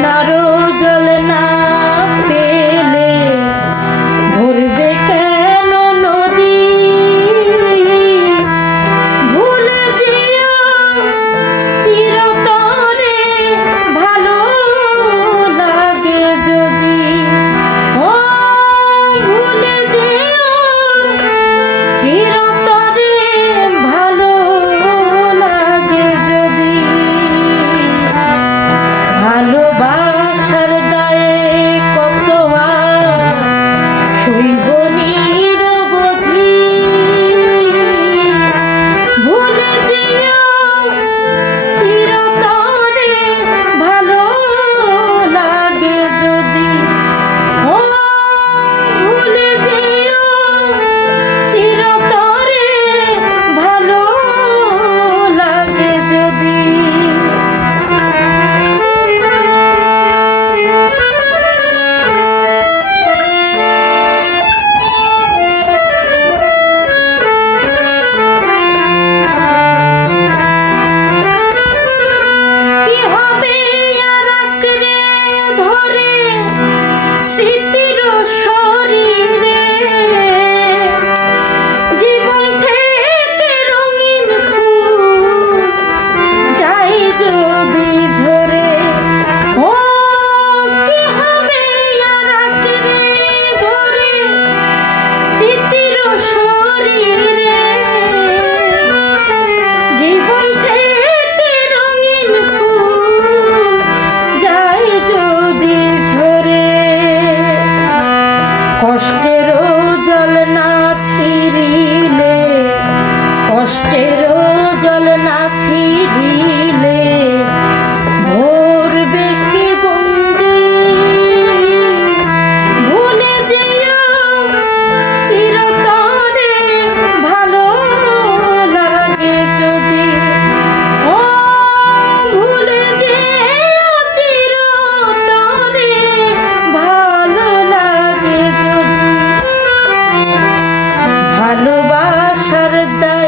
なる ভালোবাসার দায়